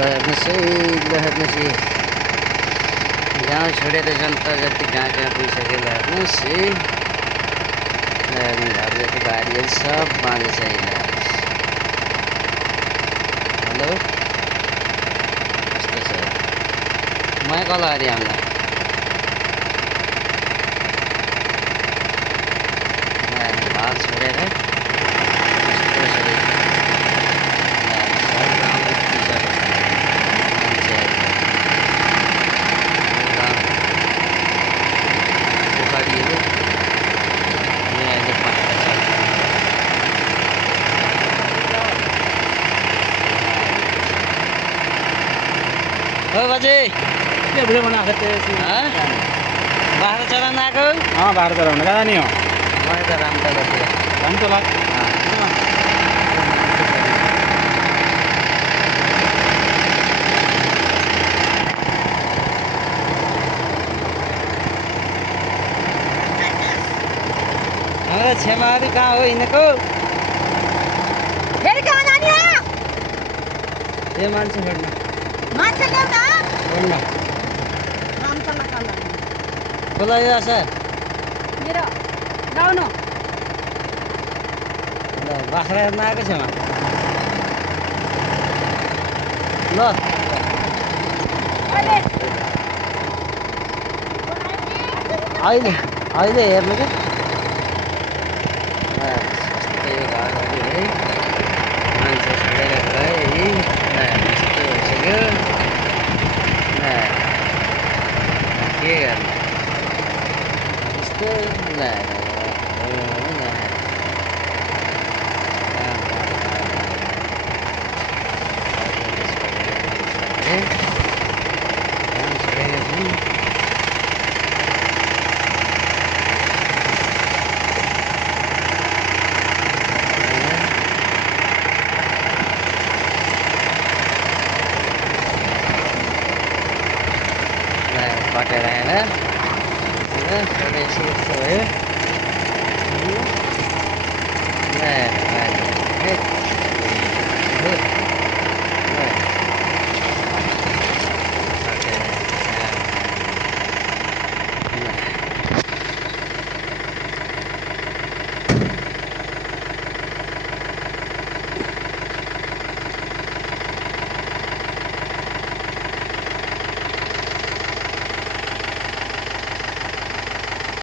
हेर्नुहोस् है गाउँ छोडेर जनता जति कहाँ कहाँ पुगिसक्यो ल हेर्नुहोस् है हेर्नु घर जति बारीहरू सब बाँझो छ हेलो कस्तो छ मैं कल हरियाणा घर छोडेर ओ बाजे के भिडियो बनाएको थिएँ बाख्रा चराउन आएको बाह्र चलाउनु कहाँ जाने हो मलाई त रामतलातिर रामतला हाम्रो छेमाहरू कहाँ हो हिँडेको फेरि कहाँ जाने हो त्यो मान्छे छोड्न मान्छे ल्याउन छोड्न रामतला कहाँ जाने खोला यो सर मेरो गाउनु ल बाख्रा हेर्न आएको छेमा ल अहिले अहिले हेर्नु क्या सस्तै घरहरू है मान्छे छोडेर गए है यस्तो भइसक्यो के गर्नु यस्तो ल कटेर आएर छोडेपछि यस्तो भयो